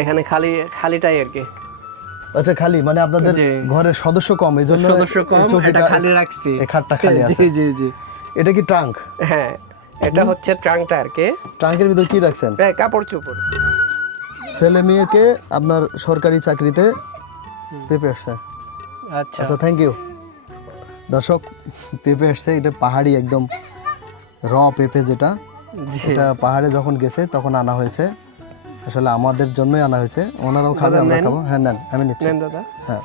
এখানে খালিটাই আর কি। আচ্ছা, খালি মানে আপনাদের ঘরের সদস্য কম, এইজন্য সদস্য কম, এটা খালি রাখছি। এই খাটটা খালি আছে। জি জি জি। এটা কি ট্রাঙ্ক? হ্যাঁ, এটা হচ্ছে ট্রাঙ্কটা আর কি। ট্রাঙ্কের ভিতর কি রাখছেন? কাপড় চোপড়। ছেলে মেয়েকে আপনার সরকারি চাকরিতে পেঁপে আসছে। আচ্ছা আচ্ছা, থ্যাংক ইউ। দর্শক, পেঁপে আসছে, এটা পাহাড়ি একদম র পেঁপে, যেটা এটা পাহাড়ে যখন গেছে তখন আনা হয়েছে। আসলে আমাদের জন্যই আনা হয়েছে, ওনারাও খাবে, আমরা খাবো। হ্যাঁ নেন, আমি নিচ্ছি। নেন দাদা। হ্যাঁ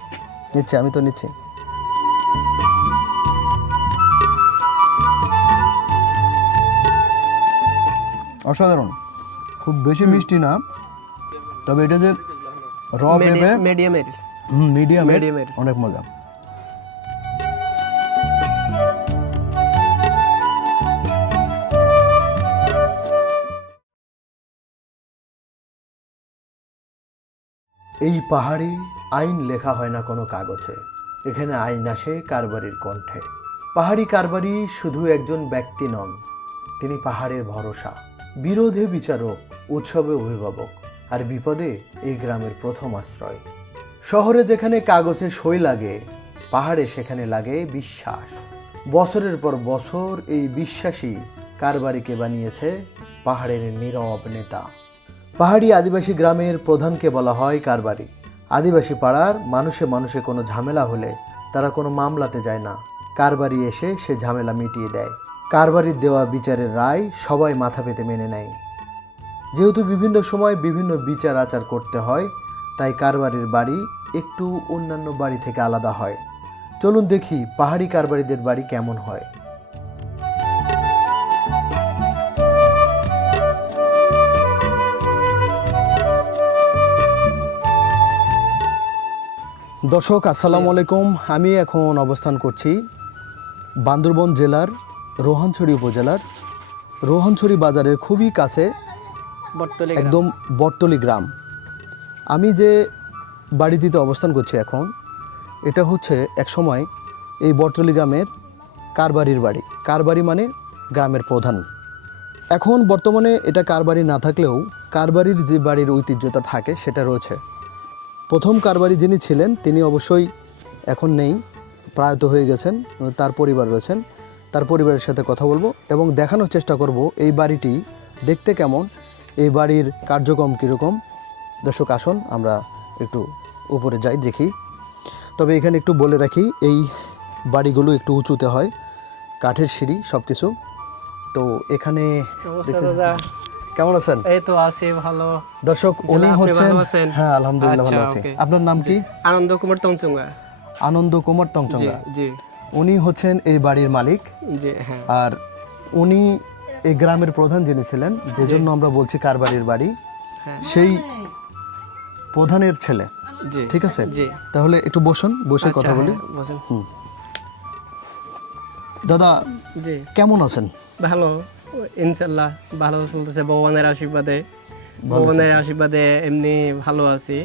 নিচ্ছি, আমি তো নিচ্ছি। অসাধারণ, খুব বেশি মিষ্টি না, তবে এটা যে র পেঁপে, মিডিয়ামের। মিডিয়ামের, অনেক মজা। এই পাহাড়ে আইন লেখা হয় না কোনো কাগজে, এখানে আইন আসে কারবারির কণ্ঠে। পাহাড়ি কারবারি শুধু একজন ব্যক্তি নন, তিনি পাহাড়ের ভরসা, বিরোধে বিচারক, উৎসবে অভিভাবক, আর বিপদে এই গ্রামের প্রথম আশ্রয়। শহরে যেখানে কাগজে সই লাগে, পাহাড়ে সেখানে লাগে বিশ্বাস। বছরের পর বছর এই বিশ্বাসী কারবারিকে বানিয়েছে পাহাড়ের নীরব নেতা। পাহাড়ি আদিবাসী গ্রামের প্রধানকে বলা হয় কারবারি। আদিবাসী পাড়ার মানুষে মানুষে কোনো ঝামেলা হলে তারা কোনো মামলাতে যায় না, কারবারি এসে সে ঝামেলা মিটিয়ে দেয়। কারবারির দেওয়া বিচারের রায় সবাই মাথা পেতে মেনে নেয়। যেহেতু বিভিন্ন সময় বিভিন্ন বিচার আচার করতে হয়, তাই কারবারির বাড়ি একটু অন্যান্য বাড়ি থেকে আলাদা হয়। চলুন দেখি পাহাড়ি কারবারিদের বাড়ি কেমন হয়। দর্শক, আসসালামু আলাইকুম। আমি এখন অবস্থান করছি বান্দরবান জেলার রোহানছড়ি উপজেলার রোহানছড়ি বাজারের খুবই কাছে, একদম বটতলী গ্রাম। আমি যে বাড়িটিতে অবস্থান করছি এখন, এটা হচ্ছে একসময় এই বটতলী গ্রামের কারবারির বাড়ি। কারবারি মানে গ্রামের প্রধান। এখন বর্তমানে এটা কারবারি না থাকলেও কারবারির যে বাড়ির ঐতিহ্যতা থাকে সেটা রয়েছে। প্রথম কারবারি যিনি ছিলেন তিনি অবশ্যই এখন নেই, প্রয়াত হয়ে গেছেন। তার পরিবার রয়েছেন, তার পরিবারের সাথে কথা বলবো এবং দেখানোর চেষ্টা করব এই বাড়িটি দেখতে কেমন, এই বাড়ির কার্যক্রম কীরকম। দর্শক আসুন আমরা একটু উপরে যাই, দেখি। তবে এখানে একটু বলে রাখি, এই বাড়িগুলো একটু উঁচুতে হয়, কাঠের সিঁড়ি সব কিছু। তো এখানে কেমন আছেন? এই তো আছি ভালো। দর্শক, উনি হচ্ছেন, হ্যাঁ আলহামদুলিল্লাহ ভালো আছি। আপনার নাম কি? আনন্দ কুমার তংচঙ্গা। আনন্দ কুমার তংচঙ্গা, জি। উনি হচ্ছেন এই বাড়ির মালিক। জি হ্যাঁ। আর উনি এই গ্রামের প্রধান যিনি ছিলেন, যে জন্য আমরা বলছি কারবারির বাড়ি, সেই প্রধানের ছেলে। জি ঠিক আছে, জি। তাহলে একটু বসুন, বসে কথা বলি। বসেন। দাদা জি কেমন আছেন? ভালো, ইনশাআল্লাহ ভালো চলতেছে ভগবানের আশীর্বাদে। ভগবানের আশীর্বাদে এমনি ভালো আছি।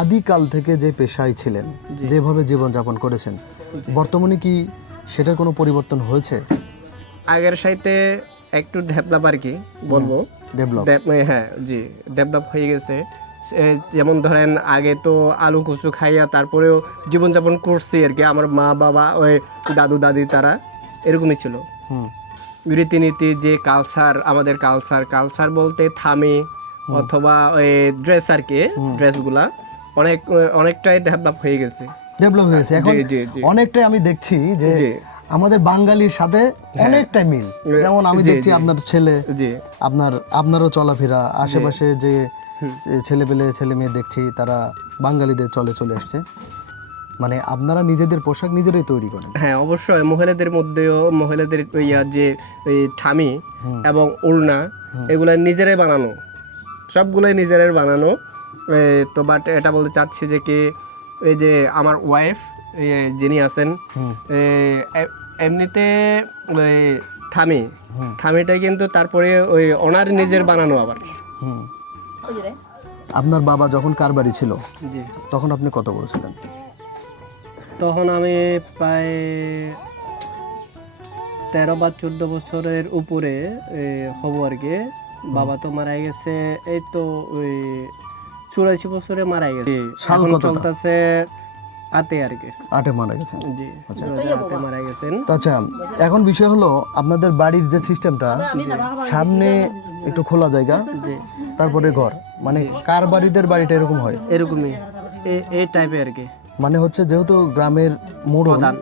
আদিকাল থেকে যে পেশায় ছিলেন, যেভাবে জীবনযাপন করেছেন, বর্তমানে কি সেটার কোনো পরিবর্তন হয়েছে? আগের সাথে একটু ডেভেলপ আর কি বলবো। হ্যাঁ জি, ডেভেলপ হয়ে গেছে। যেমন ধরেন আগে তো আলু কচু খাইয়া তারপরেও জীবনযাপন করছি আর কি। আমার মা বাবা, ওই দাদু দাদি, তারা এরকমই ছিল। রীতিনীতি যে কালচার, আমাদের কালচার বলতে থামি অথবা ওই ড্রেস আর কি, ড্রেসগুলা অনেকটাই ডেভেলপ হয়ে গেছে। এখন অনেকটাই আমি দেখছি যে আমাদের বাঙালির সাথে অনেকটাই মিল। যেমন আমি দেখছি আপনার ছেলে, আপনারও চলাফেরা, আশেপাশে যে ছেলে মেয়ে দেখছি তারা বাঙালিদের চলে আসছে। মানে আপনারা নিজেদের পোশাক নিজেরাই তৈরি করেন? হ্যাঁ অবশ্যই, মহিলাদের মধ্যেও মহিলাদের যে ঠামি এবং ওড়না, এগুলা নিজেরাই বানানো, সবগুলোই নিজেরাই বানানো। তো বাট এটা বলতে চাচ্ছি যে কি, এই যে আমার ওয়াইফ যিনি আছেন, এমনিতে ওই ঠামিটাই কিন্তু তারপরে ওই ওনার নিজের বানানো আবার। আপনার বাবা যখন কারবারি ছিল তখন আপনি কত বড় ছিলেন? তখন আমি প্রায় 13 বা 14 বছরের উপরে হব আর কি। বাবা তো মারা গেছে এই তো ওই 84 বছরে মারা গেছে। সাল এখন কতটা? চলতেছে আতে আর কি। 8-এ মারা গেছে। জি 2008 মারা গেছেন। তো আচ্ছা, এখন বিষয় হলো আপনাদের বাড়ির যে সিস্টেমটা, সামনে একটু খোলা জায়গা, জি তারপরে ঘর, মানে কার বাড়িদের বাড়িটা এরকম হয়? এরকমই এই টাইপের আর কি। মানে হচ্ছে যেহেতু গ্রামের মোড়ল, প্রধান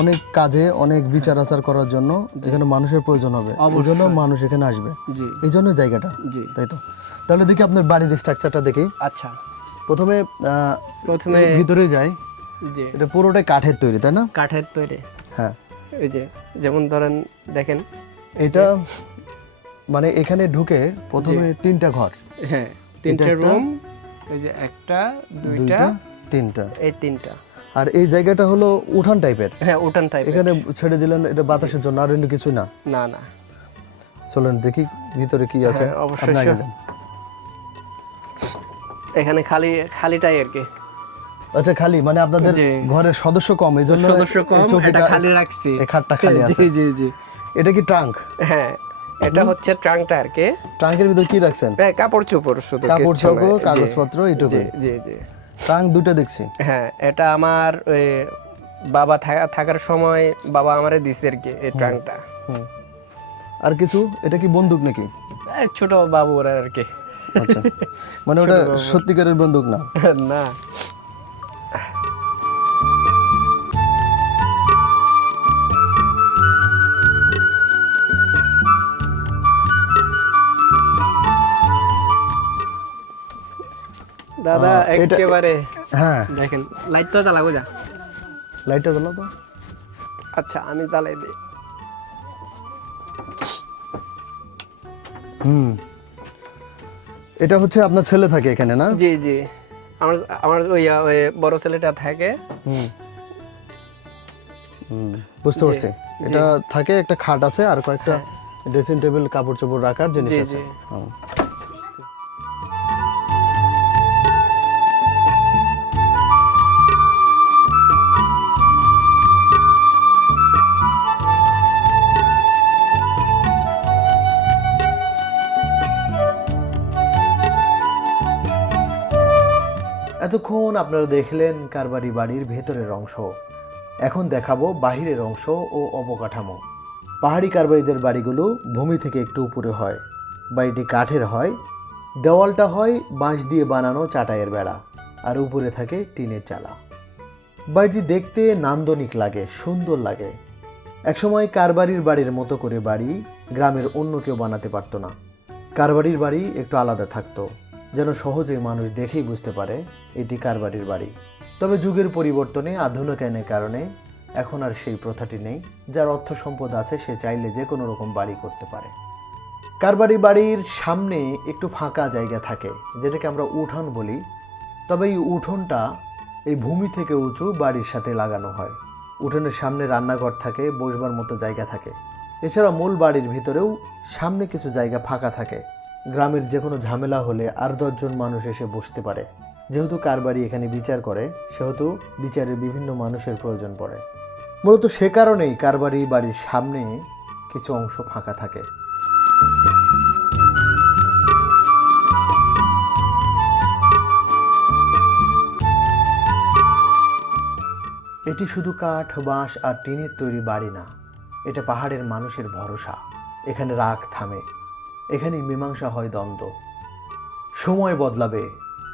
অনেক কাজে অনেক বিচার আচার করার জন্য এখানে মানুষের প্রয়োজন হবে, এই জন্য মানুষ এখানে আসবে, জি এই জন্য জায়গাটা, জি। তাই তো? তাহলে দেখি আপনার বাড়ির স্ট্রাকচারটা দেখি। আচ্ছা প্রথমে প্রথমে ভিতরে যাই। জি এটা পুরোটাই কাঠের তৈরি, তাই না? কাঠের তৈরি। হ্যাঁ। এই যে যেমন ধরেন দেখেন, এটা মানে এখানে ঢুকে প্রথমে 3টা ঘর, হ্যাঁ 3টে রুম, এই যে 1টা 2টা 3টা, এই 3টা। আর এই জায়গাটা হলো উঠান টাইপের। হ্যাঁ উঠান টাইপের। এখানে ছেড়ে দিলেন, এটা বাতাসের জন্য, আর অন্য কিছু না। না না চলেন দেখি ভিতরে কি আছে। হ্যাঁ, অবশ্যই আপনি আগে যান। এখানে খালিটাই আর কি। আচ্ছা, খালি মানে আপনাদের জি। ঘরের সদস্য কম, এই জন্য সদস্য কম, এই চৌকিটা, এটা খালি রাখছি। এই খাটটা খালি আছে। জি জি জি। এটা কি ট্রাঙ্ক? হ্যাঁ এটা হচ্ছে ট্রাঙ্কটা আর কি। ট্রাঙ্কের ভিতর কি রাখছেন? কাপড় চোপড় শুধু, কাপড় কিচ্ছু চোপড়, নাই। জি, কাগজপত্র, এইটুকু। জি জি জি। ট্রাঙ্ক 2টা দেখছি। হ্যাঁ এটা আমার ওই বাবা থাকার সময় বাবা আমারে দিছে আর কি এই ট্রাঙ্কটা। হুম। আর কিছু? এটা কি বন্দুক নাকি? ছোট বাবুর আর কি। আচ্ছা, মানে ওটা সত্যিকারের বন্দুক না? না দাদা একেবারে। হ্যাঁ, দেখেন লাইট তো জ্বালাবো যা। লাইটটা জ্বালাও তো। আচ্ছা আমি জ্বালাই দিই। হুম, এটা হচ্ছে আপনার ছেলে থাকে এখানে না? জি জি, আমার আমার ওই বড় ছেলেটা থাকে। হুম হুম, বুঝতে পারছি। এটা থাকে, একটা খাট আছে আর কয়েকটা ড্রেসিং টেবিল, কাপড় চোপড় রাখার জিনিস জি আছে। জি। হুম। এতক্ষণ আপনারা দেখলেন কারবারি বাড়ির ভেতরের অংশ। এখন দেখাবো বাহিরের অংশ ও অবকাঠামো। পাহাড়ি কারবারিদের বাড়িগুলো ভূমি থেকে একটু উপরে হয়। বাড়িটি কাঠের হয়, দেওয়ালটা হয় বাঁশ দিয়ে বানানো চাটাইয়ের বেড়া, আর উপরে থাকে টিনের চালা। বাড়িটি দেখতে নান্দনিক লাগে, সুন্দর লাগে। একসময় কারবারির বাড়ির মতো করে বাড়ি গ্রামের অন্য কেউ বানাতে পারতো না। কারবারির বাড়ি একটু আলাদা থাকতো, যেন সহজেই মানুষ দেখেই বুঝতে পারে এটি কারবারির বাড়ি। তবে যুগের পরিবর্তনে, আধুনিকায়নের কারণে এখন আর সেই প্রথাটি নেই। যার অর্থ সম্পদ আছে সে চাইলে যে কোনো রকম বাড়ি করতে পারে। কারবারি বাড়ির সামনে একটু ফাঁকা জায়গা থাকে, যেটাকে আমরা উঠোন বলি। তবে এই উঠোনটা এই ভূমি থেকে উঁচু বাড়ির সাথে লাগানো হয়। উঠোনের সামনে রান্নাঘর থাকে, বসবার মতো জায়গা থাকে। এছাড়া মূল বাড়ির ভিতরেও সামনে কিছু জায়গা ফাঁকা থাকে। গ্রামের যে কোনো ঝামেলা হলে আর 10 জন মানুষ এসে বসতে পারে। যেহেতু কারবারি এখানে বিচার করে, সেহেতু বিচারের বিভিন্ন মানুষের প্রয়োজন পড়ে। মূলত সে কারণেই কারবারি বাড়ির সামনে কিছু অংশ ফাঁকা থাকে। এটি শুধু কাঠ, বাঁশ আর টিনের তৈরি বাড়ি না, এটা পাহাড়ের মানুষের ভরসা। এখানে রাগ থামে, এখানে মীমাংসা হয় দ্বন্দ্ব। সময় বদলাবে,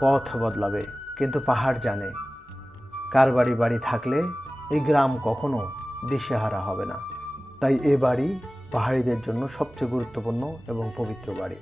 পথ বদলাবে, কিন্তু পাহাড় জানে কারবারি বাড়ি থাকলে এই গ্রাম কখনো দিশেহারা হবে না। তাই এ বাড়ি পাহাড়িদের জন্য সবচেয়ে গুরুত্বপূর্ণ এবং পবিত্র বাড়ি।